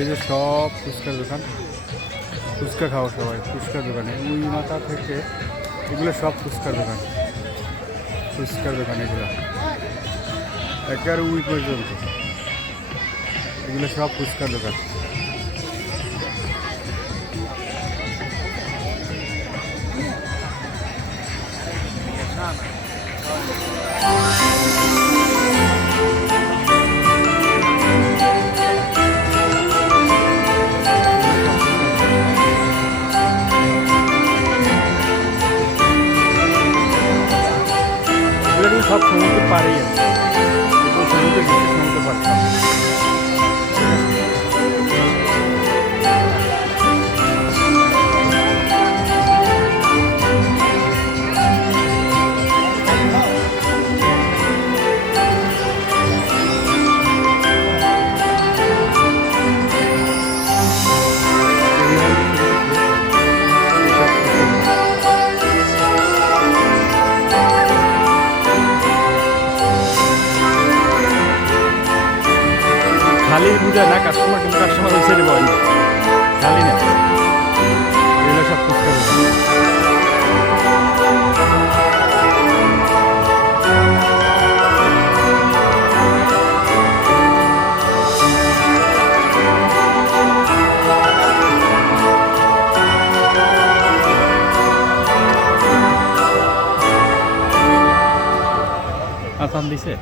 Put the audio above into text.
এই যে সব ফুচকার দোকান, ফুচকা খাওয়া সবাই ফুচকার দোকানে, ওই মাথা থেকে এগুলো সব ফুচকার দোকান, ফুচকার দোকান এগুলো একেবারে ওই পর্যন্ত, এগুলো সব ফুচকার দোকান। এগুলো সব সমুদ্র পাড়েই আছে, সমুদ্র গেছে, সমুদ্র পাড়ে খালি বুঝে না কাস্টমার, কিন্তু কাস্টমার হয়েছে রে বল খালি না, এগুলো সব ফুচকা দোকান। আসাম দিছে।